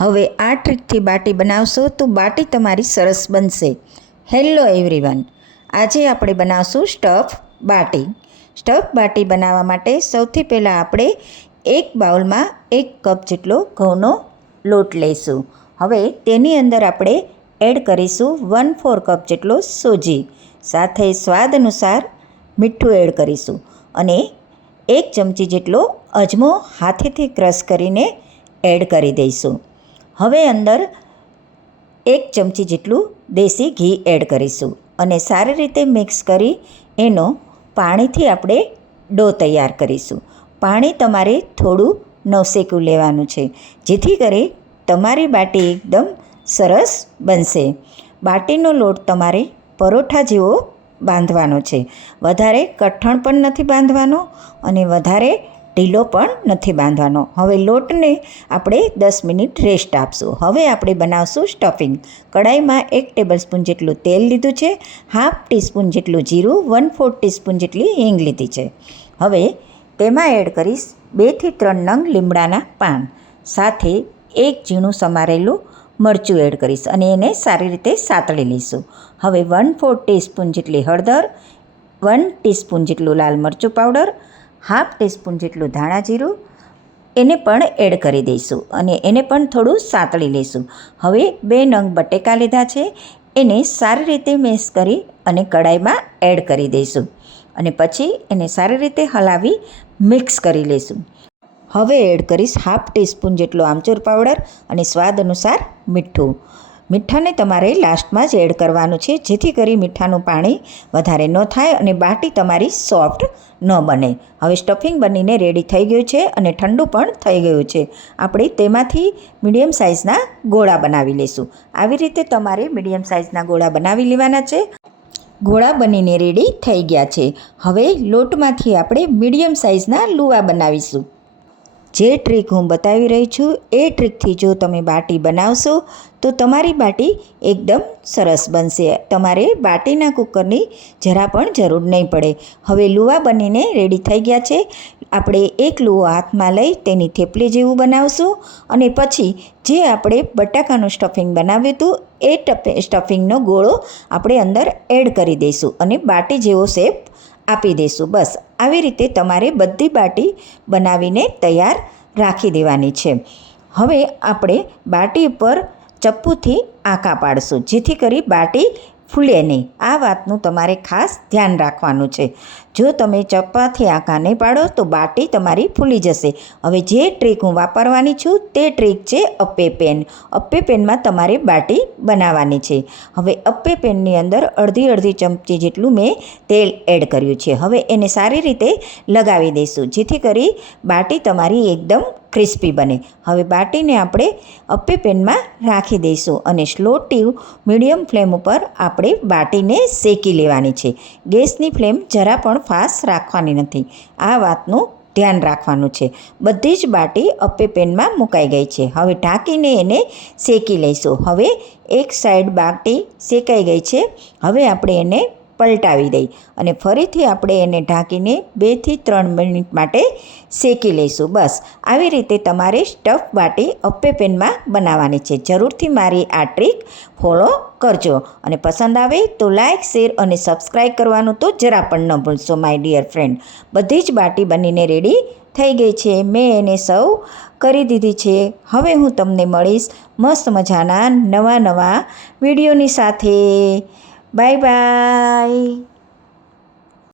હવે આ ટ્રીકથી બાટી બનાવશો તો બાટી તમારી સરસ બનશે. હેલો એવરીવન આજે આપણે બનાવશું સ્ટફ બાટી. સ્ટફ બાટી બનાવવા માટે સૌથી પહેલાં આપણે એક બાઉલમાં એક કપ જેટલો ઘઉંનો લોટ લઈશું. હવે તેની અંદર આપણે એડ કરીશું વન ફોર કપ જેટલો સોજી. સાથે સ્વાદ અનુસાર મીઠું એડ કરીશું અને એક ચમચી જેટલો અજમો હાથેથી ક્રશ કરીને એડ કરી દઈશું. હવે અંદર એક ચમચી જેટલું દેશી ઘી એડ કરીશું અને સારી રીતે મિક્સ કરી એનો પાણીથી આપણે ડો તૈયાર કરીશું. પાણી તમારે થોડું નવસેકું લેવાનું છે, જેથી કરી તમારી બાટી એકદમ સરસ બનશે. બાટીનો લોટ તમારે પરોઠા જેવો બાંધવાનો છે. વધારે કઠણ પણ નથી બાંધવાનો અને વધારે ઢીલો પણ નથી બાંધવાનો. હવે લોટને આપણે દસ મિનિટ રેસ્ટ આપશું. હવે આપણે બનાવશું સ્ટફિંગ કડાઈમાં એક ટેબલ સ્પૂન જેટલું તેલ લીધું છે હાફ ટીસ્પૂન જેટલું જીરું વન ફોર્થ ટીસ્પૂન જેટલી હિંગ લીધી છે. હવે તેમાં એડ કરીશ બેથી ત્રણ નંગ લીમડાના પાન. સાથે એક ઝીણું સમારેલું મરચું એડ કરીશ અને એને સારી રીતે સાતળી લઈશું. હવે વન ફોર ટીસ્પૂન જેટલી હળદર વન ટીસ્પૂન જેટલું લાલ મરચું પાવડર હાફ ટીસ્પૂન જેટલું ધાણા જીરું એને પણ એડ કરી દઈશું અને એને પણ થોડું સાતળી લઈશું. હવે બે નંગ બટેકા લીધા છે, એને સારી રીતે મેશ કરી અને કડાઈમાં એડ કરી દઈશું. અને પછી એને સારી રીતે હલાવી મિક્સ કરી લઈશું. હવે એડ કરીશ હાફ ટીસ્પૂન જેટલો આમચૂર પાવડર અને સ્વાદ અનુસાર મીઠું. મીઠાને તમારે લાસ્ટમાં જ એડ કરવાનું છે. જેથી કરી મીઠાનું પાણી વધારે ન થાય અને બાટી તમારી સોફ્ટ ન બને. હવે સ્ટફિંગ બનીને રેડી થઈ ગયું છે અને ઠંડુ પણ થઈ ગયું છે. આપણે તેમાંથી મીડિયમ સાઇઝના ગોળા બનાવી લઈશું. આવી રીતે તમારે મીડિયમ સાઇઝના ગોળા બનાવી લેવાના છે. ગોળા બનીને રેડી થઈ ગયા છે. હવે લોટમાંથી આપણે મીડિયમ સાઇઝના લુવા બનાવીશું. જે ટ્રીક હું બતાવી રહી છું, એ ટ્રીકથી જો તમે બાટી બનાવશો, તો તમારી બાટી એકદમ સરસ બનશે. તમારે બાટીના કુકરની જરા પણ જરૂર નહીં પડે. હવે લુવા બનીને રેડી થઈ ગયા છે. આપણે એક લુવો હાથમાં લઈ તેની થેપલી જેવું બનાવશું અને પછી જે આપણે બટાકાનું સ્ટફિંગ બનાવ્યું હતું, એ ટફે સ્ટફિંગનો ગોળો આપણે અંદર એડ કરી દઈશું અને બાટી જેવો શેપ આપી દઈશું બસ, આવી રીતે તમારે બધી બાટી બનાવીને તૈયાર રાખી દેવાની છે. હવે આપણે બાટી ઉપર ચપ્પુથી આંકા પાડશું. જેથી કરી બાટી ફૂલે નહીં. આ વાતનું તમારે ખાસ ધ્યાન રાખવાનું છે. જો તમે ચપ્પાથી આંકા નહીં પાડો તો બાટી તમારી ફૂલી જશે. હવે જે ટ્રીક હું વાપરવાની છું તે ટ્રીક છે અપ્પે પેન. અપ્પે પેનમાં તમારે બાટી બનાવવાની છે. હવે અપ્પે પેનની અંદર અડધી અડધી ચમચી જેટલું મેં તેલ એડ કર્યું છે. હવે એને સારી રીતે લગાવી દઈશું, જેથી કરી બાટી તમારી એકદમ ક્રિસ્પી બને. હવે બાટીને આપણે અપ્પે પેનમાં રાખી દઈશું અને સ્લો ટીવ મીડિયમ ફ્લેમ ઉપર આપણે બાટીને શેકી લેવાની છે. ગેસની ફ્લેમ જરા પણ ફાસ્ટ રાખવાની નથી. આ વાતનું ધ્યાન રાખવાનું છે. બધી જ બાટી અપ્પે પેનમાં મુકાઈ ગઈ છે. હવે ઢાંકીને એને શેકી લઈશું. હવે એક સાઈડ બાટી શેકાઈ ગઈ છે. હવે આપણે એને પલટાવી દઈ અને ફરીથી આપણે એને ઢાંકીને બેથી ત્રણ મિનિટ માટે શેકી લઈશું. બસ, આવી રીતે તમારે સ્ટફ બાટી અપ્પે પેનમાં બનાવવાની છે. જરૂરથી મારી આ ટ્રીક ફોલો કરજો. અને પસંદ આવે તો લાઇક શેર અને સબસ્ક્રાઈબ કરવાનું તો જરા પણ ન ભૂલશો, માય ડિયર ફ્રેન્ડ. બધી જ બાટી બનીને રેડી થઈ ગઈ છે. મેં એને સૌ કરી દીધી છે. હવે હું તમને મળીશ મસ્ત મજાના નવા નવા વિડીયોની સાથે. Bye bye.